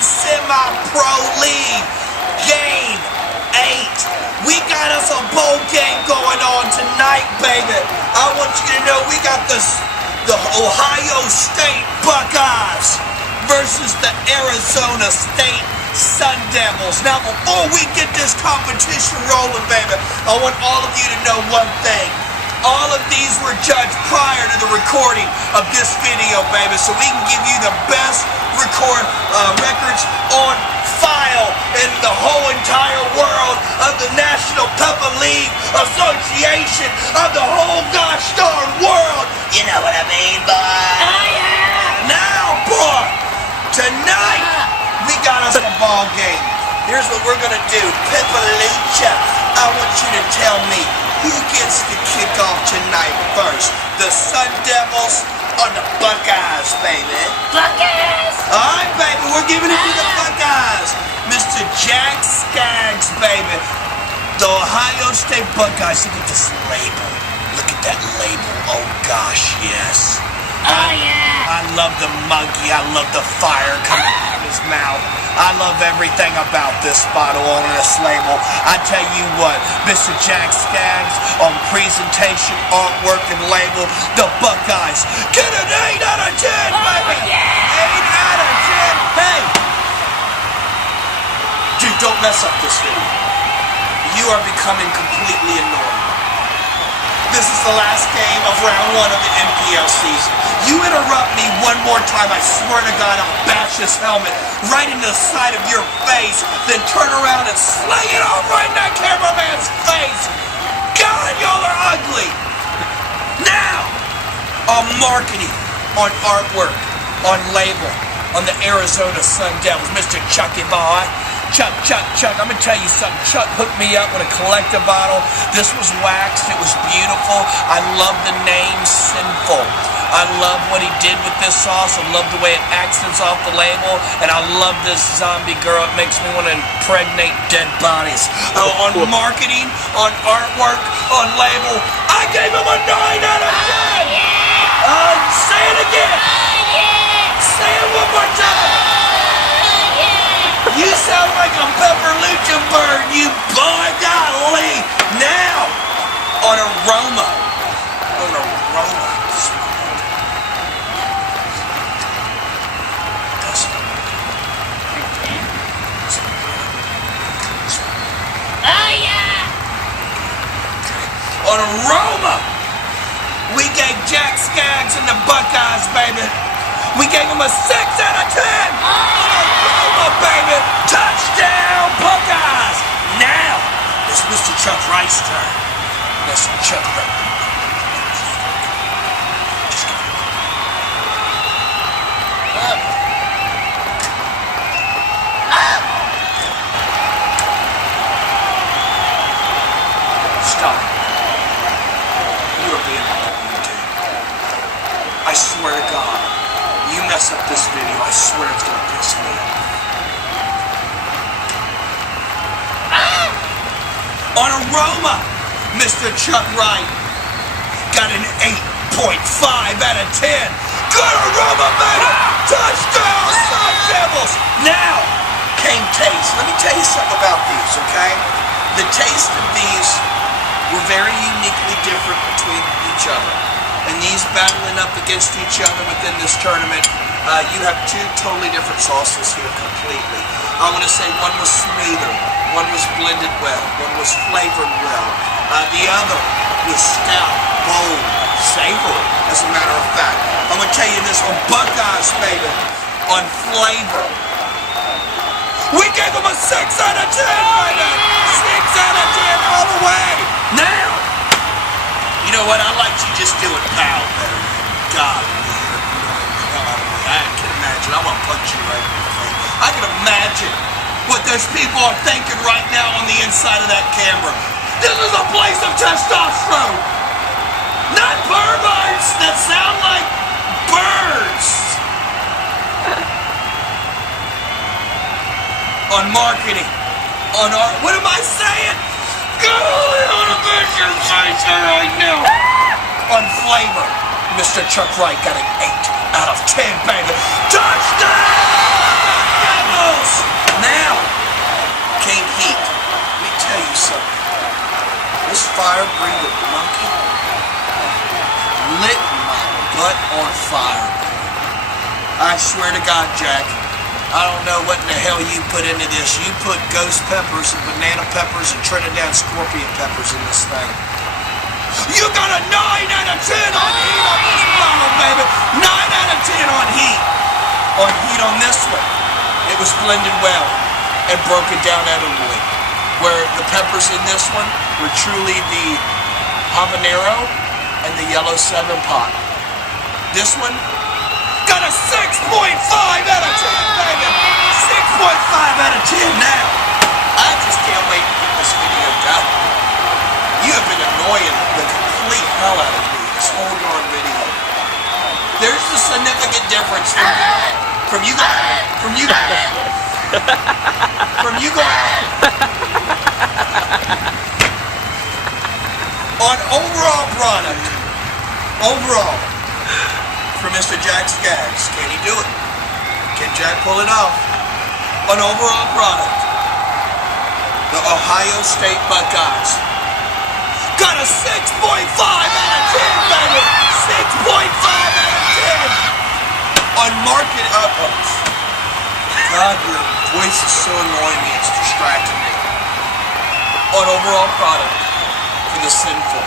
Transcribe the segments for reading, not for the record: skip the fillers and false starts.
Semi Pro League, Game 8. We got us a bowl game going on tonight, baby. I want you to know we got the Ohio State Buckeyes versus the Arizona State Sun Devils. Now, before we get this competition rolling, baby, I want all of you to know one thing. All of these were judged prior to the recording of this video, baby, so we can give you the best records on file in the whole entire world of the National Pepper League Association of the whole gosh darn world. You know what I mean, boy? Oh, yeah! Now, boy, tonight we got us a ball game. Here's what we're gonna do. Peppalucha, I want you to tell me who gets to kick off tonight first. The Sun Devils or the Buckeyes, baby? Buckeyes! Alright, baby, we're giving it to the Buckeyes. Mr. Jack Skaggs, baby. The Ohio State Buckeyes. Look at this label. Look at that label. Oh, gosh, yes. Oh, yeah! I love the monkey. I love the fire coming out of his mouth. I love everything about this bottle on this label. I tell you what, Mr. Jack Skaggs on presentation, artwork, and label, the Buckeyes get an 8 out of 10, baby! Oh, yeah! 8 out of 10. Hey! Dude, don't mess up this video. You are becoming completely annoying. This is the last game of round 1 of the NPL season. You interrupt me one more time, I swear to God, I'll bash this helmet right into the side of your face, then turn around and sling it on right in that cameraman's face. God, y'all are ugly. Now, on marketing, on artwork, on label, on the Arizona Sun Devils, Mr. Chucky Boy. Chuck, I'm gonna tell you something. Chuck hooked me up with a collector bottle. This was waxed, it was beautiful. I love the name Cinnful. I love what he did with this sauce. I love the way it accents off the label. And I love this zombie girl. It makes me want to impregnate dead bodies. On marketing, on artwork, on label, I gave him a 9 out of 10. Say it again. Say it one more time. You sound like a Peppalucha bird, you boy, golly! Now, on aroma. Oh, yeah! On aroma, we gave Jack Skaggs and the Buckeyes, baby. We gave him a 6 out of 10. Baby, touchdown, Buckeyes! Now, it's Mr. Chuck Wright's turn. Mr. Chuck Wright. Stop. You are being a dude. I swear to God, you mess up this video, I swear it's gonna piss me off. On aroma, Mr. Chuck Wright got an 8.5 out of 10. Good aroma, baby! Touchdown, Sun Devils! Now, came taste. Let me tell you something about these, okay? The taste of these were very uniquely different between each other. And these battling up against each other within this tournament, you have 2 totally different sauces here completely. I want to say one was smoother, one was blended well, one was flavored well. The other was stout, bold, savory, as a matter of fact. I'm going to tell you this on Buckeyes, baby, on flavor. We gave them a 6 out of 10, baby! 6 out of 10 all the way! Now, you know what? I like you just doing pal better. God, I can imagine. I want to punch you right in the face. I can imagine what those people are thinking right now on the inside of that camera. This is a place of testosterone, not perverts that sound like birds. On marketing, on art. What am I saying? Golly, on a vision face right now. On flavor, Mr. Chuck Wright got an 8 out of 10, baby. Touchdown! fire-breathing monkey lit my butt on fire. I swear to God, Jack, I don't know what in the hell you put into this. You put ghost peppers and banana peppers and Trinidad scorpion peppers in this thing. You got a 9 out of 10 on heat on this bottle, baby. 9 out of 10 on heat. On heat on this one. It was blended well and broken down evenly. Where the peppers in this one were truly the habanero and the yellow 7-pot. This one got a 6.5 out of 10, baby. 6.5 out of 10 now. I just can't wait to get this video done. You have been annoying the complete hell out of me this whole darn video. There's a significant difference from you on overall product. Overall, for Mr. Jack Skaggs, can he do it? Can Jack pull it off? On overall product, the Ohio State Buckeyes got a 6.5 out of 10, baby! 6.5 out of 10! On market ups. God, your voice is so annoying me, it's distracting me. On overall product, for the Cinnful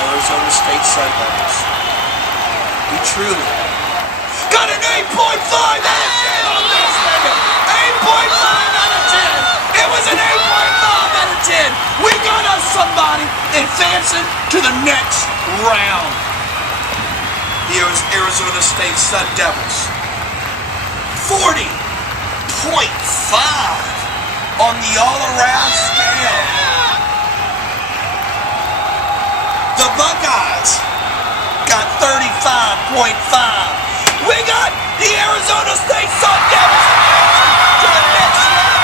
Arizona State Sun Devils, we truly got an 8.5 out of 10 on this, baby! 8.5 out of 10! It was an 8.5 out of 10! We got us somebody advancing to the next round. The Arizona State Sun Devils. 40.5 on the all-around scale. The Buckeyes got 35.5. We got the Arizona State Sun Devils to the next round.